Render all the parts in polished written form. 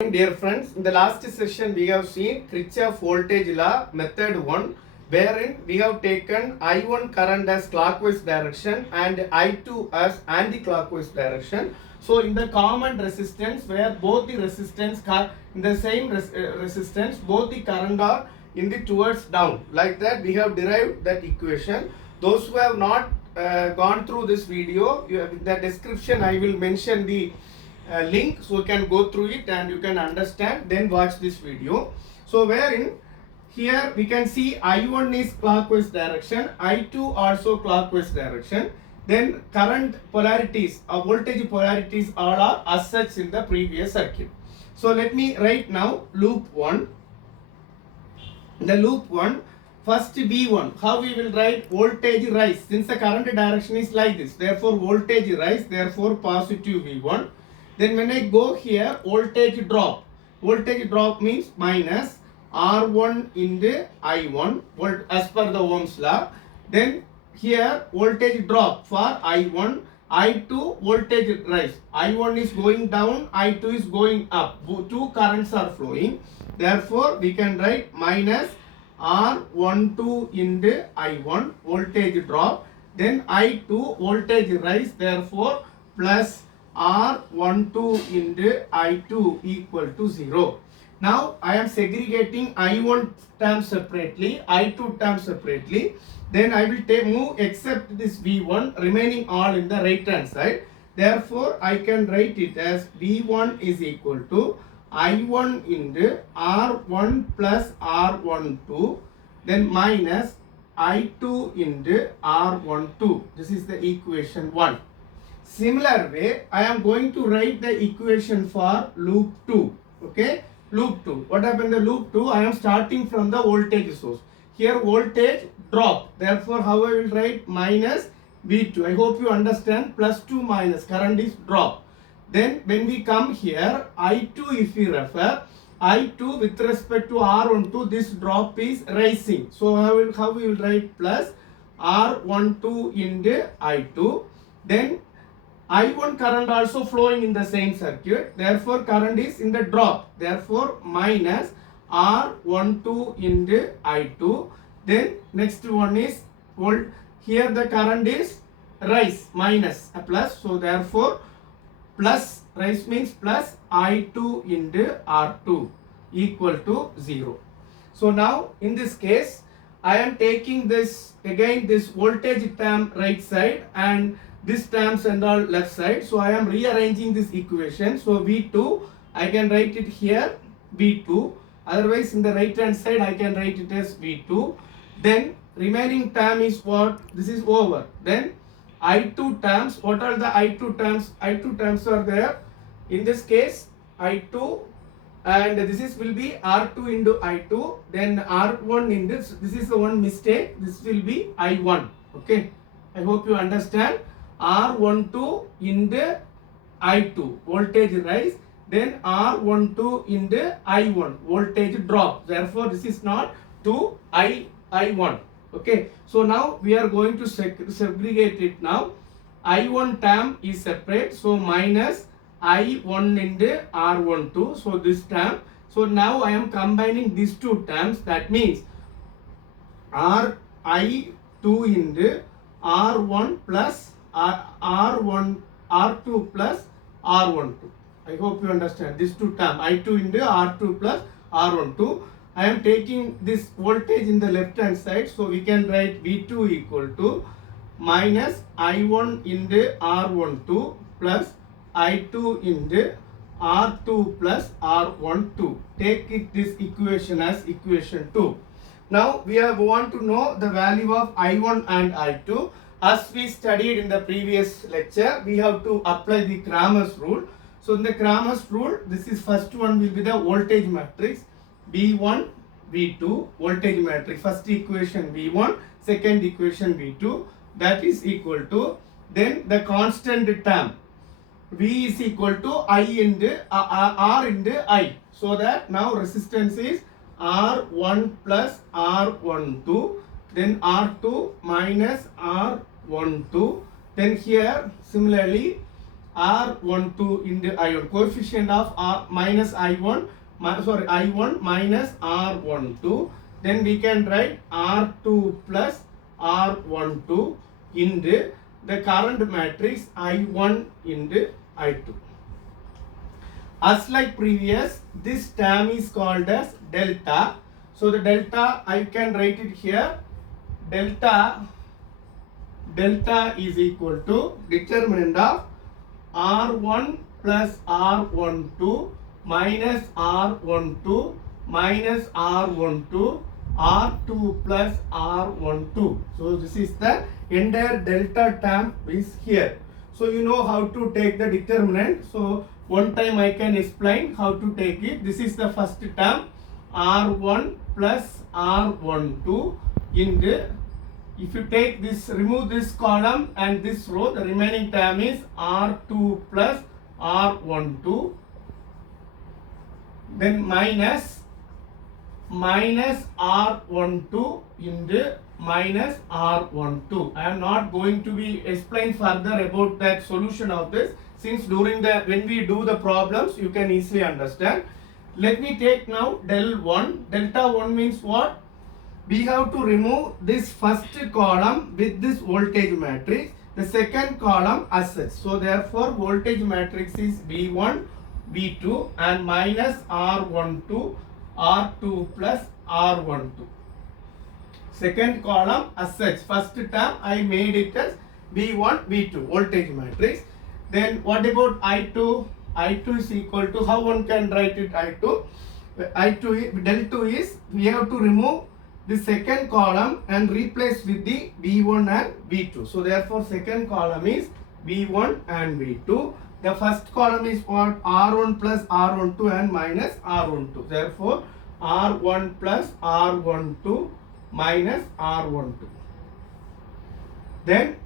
Dear friends, in the last session we have seen Kirchhoff Voltage Law Method 1, wherein we have taken I1 current as clockwise direction and I2 as anti-clockwise direction. So in the common resistance, where both the resistance in the same resistance, both the current are in the towards down. Like that we have derived that equation. Those who have not gone through this video, in the description I will mention the link, so you can go through it and you can understand, then watch this video. So wherein here we can see I1 is clockwise direction, I2 also clockwise direction, then current polarities or voltage polarities all are as such in the previous circuit. So let me write now loop 1. The loop 1, first V1, how we will write? Voltage rise, since the current direction is like this, therefore voltage rise, therefore positive V1. Then when I go here, voltage drop. Voltage drop means minus R1 into I1 as per the Ohm's law. Then here voltage drop for I1, I2 voltage rise. I1 is going down, I2 is going up. Two currents are flowing. Therefore, we can write minus R12 into I1 voltage drop. Then I2 voltage rise. Therefore, plus R12 into I2 equal to 0. Now I am segregating I1 term separately, I2 term separately. Then I will move except this V1, remaining all in the right hand side. Therefore I can write it as V1 is equal to I1 into R1 plus R12, then minus I2 into R12. This is the equation 1. Similar way, I am going to write the equation for loop 2. Okay, loop 2. What happened in the loop 2? I am starting from the voltage source. Here voltage drop. Therefore, how I will write? Minus V2. I hope you understand. Plus 2 minus. Current is drop. Then when we come here, I2 if we refer, I2 with respect to R12, this drop is rising. So how we will write? Plus R12 into I2. Then I1 current also flowing in the same circuit, therefore current is in the drop, therefore minus R12 into I2. Then next one is volt, here the current is rise, minus a plus, so therefore plus, rise means plus I2 into R2 equal to 0. So now in this case I am taking this again, this voltage term right side and this terms and all left side. So I am rearranging this equation. So V2, I can write it here V2. Otherwise in the right hand side I can write it as V2. Then remaining term is what? This is over. Then I2 terms. What are the I2 terms? I2 terms are there. In this case I2 and this is will be R2 into I2. Then R1 in this is the one mistake. This will be I1. Okay. I hope you understand. R12 into I2 voltage rise, then R12 into I1 voltage drop. Therefore this is not to I1. Okay, so now we are going to segregate it now. I1 term is separate, so minus I1 into R12, so this term. So now I am combining these two terms, that means I2 into R1 plus R1, R2 plus R12. I hope you understand this two term, I2 into R2 plus R12. I am taking this voltage in the left hand side, so we can write V2 equal to minus I1 into R12 plus I2 into R2 plus R12. Take it this equation as equation 2. Now we want to know the value of I1 and I2. As we studied in the previous lecture, we have to apply the Cramer's rule. So in the Cramer's rule, this is first one will be the voltage matrix V1, V2, voltage matrix. First equation V1, second equation V2, that is equal to, then the constant term V is equal to I into R into I. So that now resistance is R1 plus R12, then R2 minus R12, then here similarly R12 into I1. Coefficient of R minus I1, I1 minus R12. Then we can write R2 plus R12 into the current matrix I1 into I2. As like previous, this term is called as delta. So the delta, I can write it here. Delta is equal to determinant of R1 plus R12 minus R12 minus R12 R2 plus R12. So this is the entire delta term is here. So you know how to take the determinant. So one time I can explain how to take it. This is the first term, R1 plus R12 into, if you take this, remove this column and this row, the remaining term is R2 plus R12, then minus R12 into minus R12. I am not going to be explain further about that solution of this, since during the when we do the problems you can easily understand. Let me take now del 1. Delta 1 means what? We have to remove this first column with this voltage matrix, the second column as such. So therefore voltage matrix is V1, V2 and minus R12, R2 plus R12. Second column as such. First term I made it as V1, V2 voltage matrix. Then what about I2? I2 is equal to, how one can write it I2? Del 2 is, we have to remove the second column and replace with the V1 and V2. So therefore second column is V1 and V2. The first column is what? R1 plus R12 and minus R12. Therefore R1 plus R12 minus R12. Then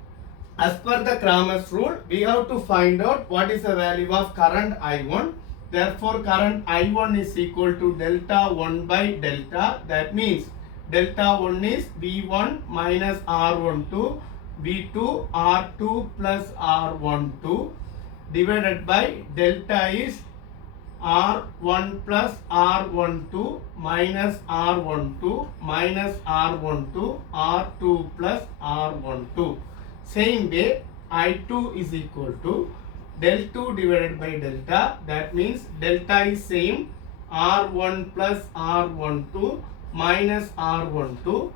as per the Kramer's rule, we have to find out what is the value of current I1. Therefore current I1 is equal to delta 1 by delta. That means delta 1 is V1 minus R12, V2 R2 plus R12 divided by delta is R1 plus R12 minus R12 minus R12 R2 plus R12. Same way I2 is equal to del 2 divided by delta. That means delta is same, R1 plus R12 minus R12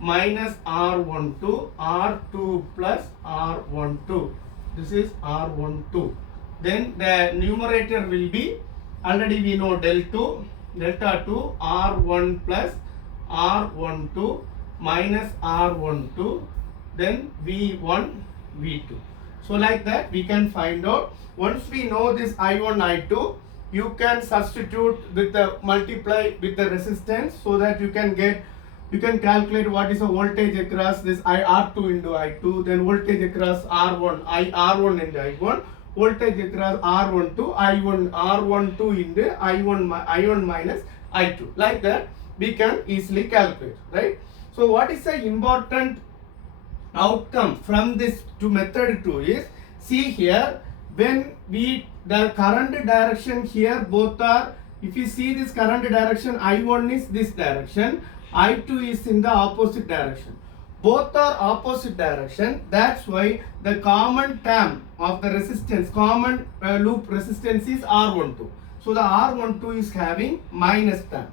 minus R12 R2 plus R12. This is R12. Then the numerator will be, already we know delta 2 R1 plus R12 minus R12, then V1 V2. So like that we can find out. Once we know this I1 I2, you can substitute with the multiply with the resistance, so that you can calculate what is the voltage across this R2 into I2, then voltage across R1 into I1, voltage across R12 R12 into I1 minus I2. Like that we can easily calculate, right? So what is the important outcome from this to method 2 is, see here, when the current direction here both are, if you see this current direction, I1 is this direction, I2 is in the opposite direction. Both are opposite direction. That's why the common term of the resistance, common loop resistance is R12. So the R12 is having minus term.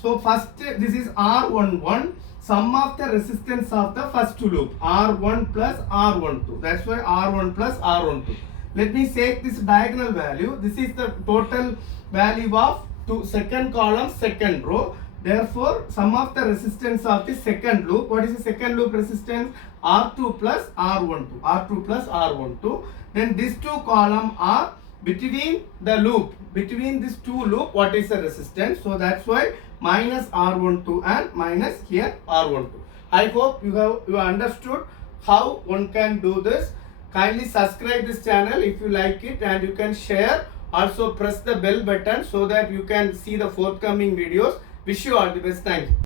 So first this is R11, sum of the resistance of the first loop, R1 plus R12. That's why R1 plus R12. Let me take this diagonal value. This is the total value of second column, second row. Therefore, sum of the resistance of the second loop. What is the second loop resistance? R2 plus R12. R2 plus R12. Then these two columns are between the loop. Between these two loop, what is the resistance? So that's why minus R12 and minus here R12. I hope you understood how one can do this. Kindly subscribe this channel if you like it, and you can share. Also press the bell button so that you can see the forthcoming videos. Wish you all the best. Thank you.